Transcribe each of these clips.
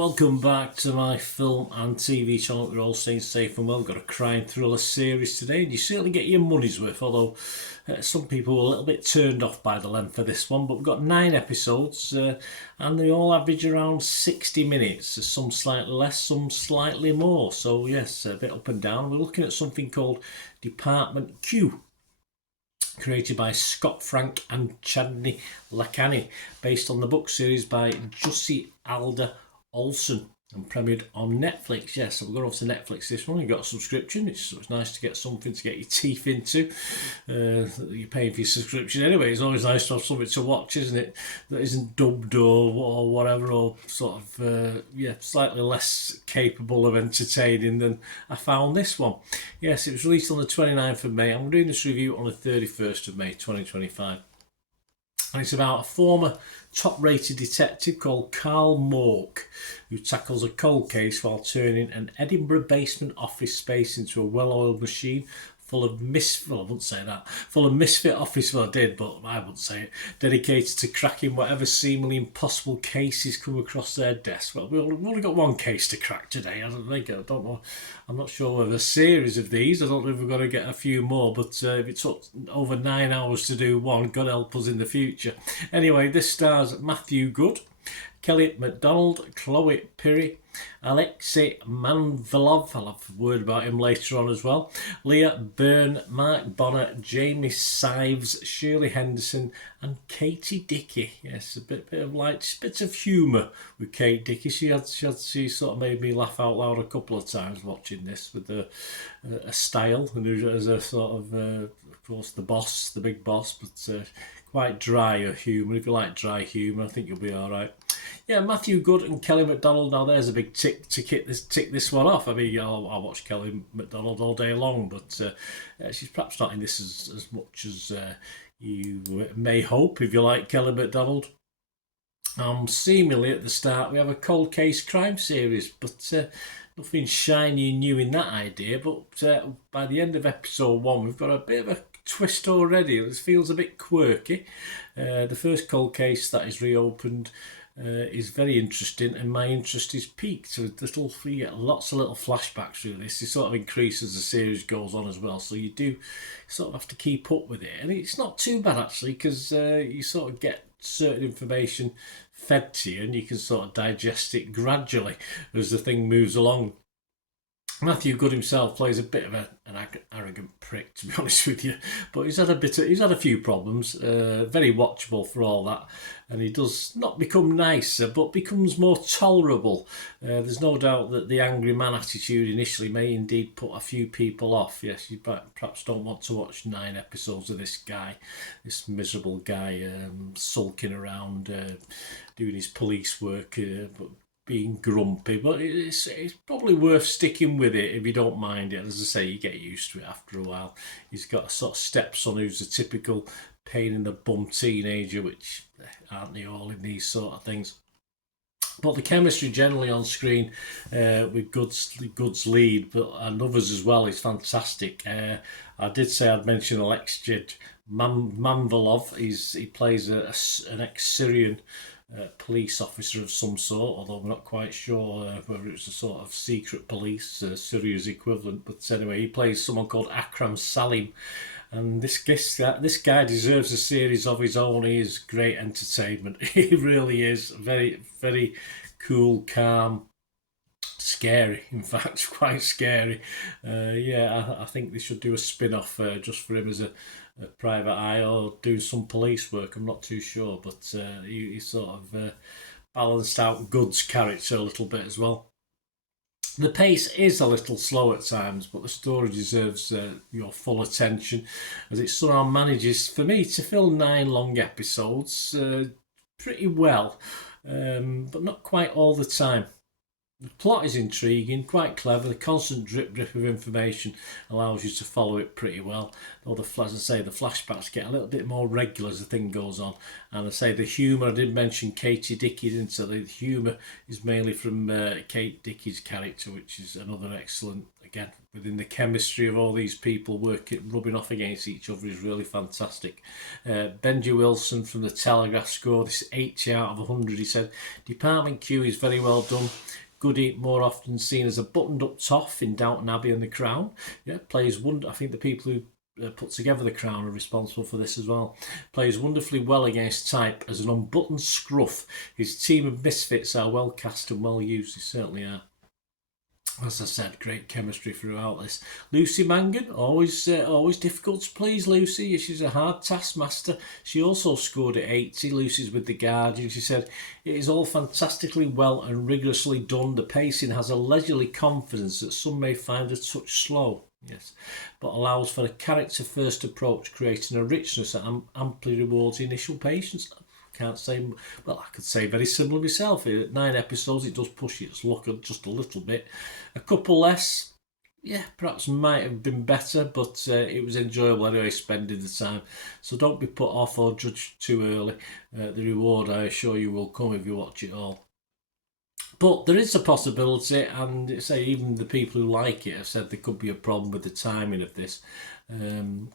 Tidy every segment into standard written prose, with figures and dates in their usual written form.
welcome back to my film and TV channel. We're all staying safe and well. We've got a crime thriller series today, and you certainly get your money's worth, although some people were a little bit turned off by the length of this one. But we've got 9 episodes, and they all average around 60 minutes, some slightly less, some slightly more. So yes, a bit up and down. We're looking at something called Dept Q, created by Scott Frank and Chadney Lacani, based on the book series by Jussi Alder Olsen, and premiered on Netflix. Yes, so we're going over to Netflix this one. You've got a subscription. It's nice to get something to get your teeth into. You're paying for your subscription anyway. It's always nice to have something to watch, isn't it? That isn't dubbed or whatever, or sort of slightly less capable of entertaining than I found this one. Yes, it was released on the 29th of May. I'm doing this review on the 31st of May 2025. And it's about a former top-rated detective called Carl Mork, who tackles a cold case while turning an Edinburgh basement office space into a well-oiled machine full of misfit office, well I did, but I wouldn't say it, dedicated to cracking whatever seemingly impossible cases come across their desk. Well, we've only got one case to crack today. I don't know, I'm not sure whether a series of these, I don't know if we're going to get a few more, but if it took over 9 hours to do one, God help us in the future. Anyway, this stars Matthew Good, Kelly MacDonald, Chloe Pirrie, Alexei Manvilov, I'll have a word about him later on as well, Leah Byrne, Mark Bonner, Jamie Sives, Shirley Henderson, and Katie Dickey. Yes, a bit of bits of humour with Kate Dickey. She sort of made me laugh out loud a couple of times watching this, with a style, and as a sort of course, the big boss, but quite dry humour. If you like dry humour, I think you'll be all right. Yeah, Matthew Good and Kelly MacDonald. Now there's a big tick this one off. I mean, I'll watch Kelly MacDonald all day long, but she's perhaps not in this as much as you may hope if you like Kelly MacDonald. Seemingly at the start we have a cold case crime series, but nothing shiny and new in that idea. But by the end of episode 1, we've got a bit of a twist already. It feels a bit quirky. The first cold case that is reopened is very interesting, and my interest is piqued. So you get lots of little flashbacks through this. It sort of increases as the series goes on as well, so you do sort of have to keep up with it, and it's not too bad actually, because you sort of get certain information fed to you and you can sort of digest it gradually as the thing moves along. Matthew Good himself plays a bit of an arrogant prick, to be honest with you, but he's had a few problems. Very watchable for all that, and he does not become nicer, but becomes more tolerable. There's no doubt that the angry man attitude initially may indeed put a few people off. Yes, you perhaps don't want to watch 9 episodes of this miserable guy, sulking around, doing his police work, but being grumpy, but it's probably worth sticking with it if you don't mind it. As I say, you get used to it after a while. He's got a sort of stepson who's a typical pain in the bum teenager, which aren't they all in these sort of things. But the chemistry generally on screen with Good's lead, and others as well, is fantastic. I did say I'd mention Alexei Manvilov. He plays an ex-Syrian police officer of some sort, although I'm not quite sure whether it's a sort of secret police, Syria's equivalent. But anyway, he plays someone called Akram Salim, and this guy deserves a series of his own. He is great entertainment. He really is. Very, very cool, calm, scary, in fact, quite scary. I think they should do a spin-off just for him as a private eye, or do some police work. I'm not too sure, but he sort of balanced out Good's character a little bit as well. The pace is a little slow at times, but the story deserves your full attention, as it somehow manages for me to fill 9 long episodes pretty well, but not quite all the time. The plot is intriguing, quite clever. The constant drip of information allows you to follow it pretty well. Though as I say, the flashbacks get a little bit more regular as the thing goes on. And I say the humour, I did mention Katie Dickey, didn't I? The humour is mainly from Kate Dickey's character, which is another excellent, again, within the chemistry of all these people rubbing off against each other is really fantastic. Benji Wilson from the Telegraph score this 80 out of 100. He said, Department Q is very well done. Goody, more often seen as a buttoned-up toff in Downton Abbey and The Crown. Yeah, plays I think the people who put together The Crown are responsible for this as well. Plays wonderfully well against type as an unbuttoned scruff. His team of misfits are well cast and well used. They certainly are. As I said, great chemistry throughout this. Lucy Mangan, always difficult to please, Lucy. She's a hard taskmaster. She also scored at 80. Lucy's with The Guardian. She said, it is all fantastically well and rigorously done. The pacing has a leisurely confidence that some may find a touch slow. Yes, but allows for a character-first approach, creating a richness that amply rewards the initial patience. Can't say, well, I could say very similar myself. At 9 episodes, it does push its luck just a little bit. A couple less, yeah, perhaps might have been better, but it was enjoyable anyway, spending the time. So don't be put off or judge too early. The reward, I assure you, will come if you watch it all. But there is a possibility, and say even the people who like it have said there could be a problem with the timing of this. And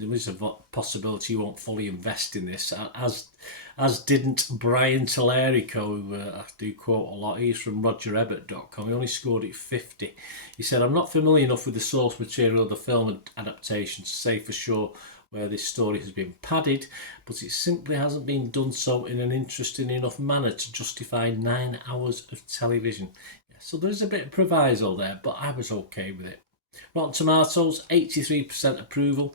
there is a possibility you won't fully invest in this, as didn't Brian Tallarico, who I do quote a lot. He's from RogerEbbett.com. He only scored it 50. He said, I'm not familiar enough with the source material of the film adaptation to say for sure where this story has been padded, but it simply hasn't been done so in an interesting enough manner to justify 9 hours of television. Yeah, so there is a bit of proviso there, but I was okay with it. Rotten Tomatoes, 83% approval.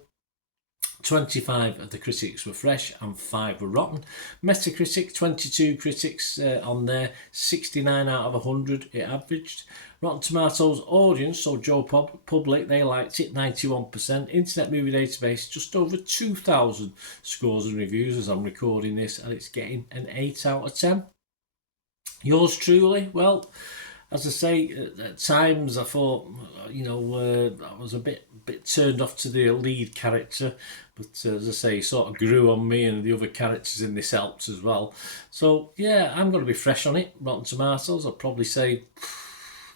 25 of the critics were fresh and 5 were rotten. Metacritic, 22 critics on there, 69 out of 100 it averaged. Rotten Tomatoes audience, so Joe Public, they liked it, 91%. Internet Movie Database, just over 2,000 scores and reviews as I'm recording this, and it's getting an 8 out of 10. Yours truly, well, as I say, at times I thought, I was a bit turned off to the lead character, but as I say, he sort of grew on me, and the other characters in this helped as well. So yeah, I'm going to be fresh on it. Rotten Tomatoes, I'll probably say,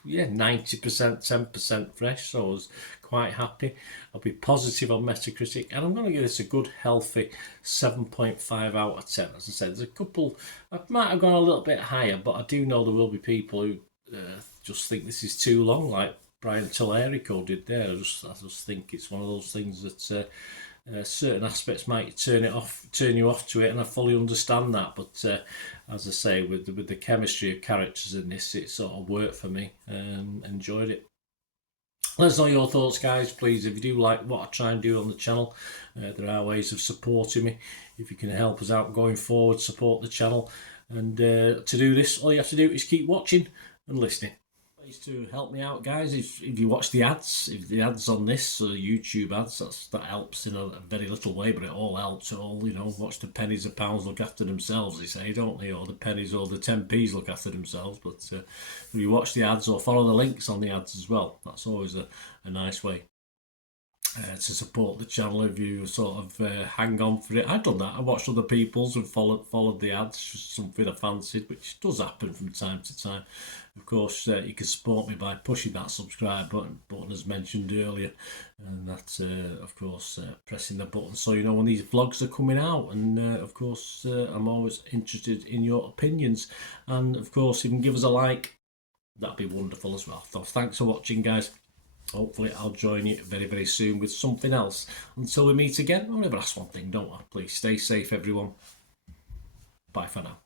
90%, 10% fresh, so I was quite happy. I'll be positive on Metacritic, and I'm going to give this a good, healthy 7.5 out of 10. As I said, there's a couple, I might have gone a little bit higher, but I do know there will be people who just think this is too long, like Brian Tallarico did there. I just think it's one of those things that certain aspects might turn you off to it, and I fully understand that. But as I say, with the chemistry of characters in this, it sort of worked for me. Enjoyed it. Let us know your thoughts, guys, please. If you do like what I try and do on the channel, there are ways of supporting me. If you can help us out going forward, support the channel. And to do this, all you have to do is keep watching and listening. Ways to help me out, guys, if you watch the ads, if the ads on this YouTube ads, that helps in a very little way, but it all helps. It all, watch the pennies and pounds look after themselves, they say, don't they? Or the pennies or the 10p's look after themselves. But if you watch the ads or follow the links on the ads as well, that's always a nice way to support the channel. If you sort of hang on for it, I've done that. I watched other people's and followed the ads, just something I fancied, which does happen from time to time. Of course, you can support me by pushing that subscribe button as mentioned earlier, and that of course pressing the button so you know when these vlogs are coming out. And of course I'm always interested in your opinions, and of course if you can give us a like, that'd be wonderful as well. So thanks for watching, guys. Hopefully I'll join you very, very soon with something else. Until we meet again, I'll never ask one thing, don't I? Please stay safe, everyone. Bye for now.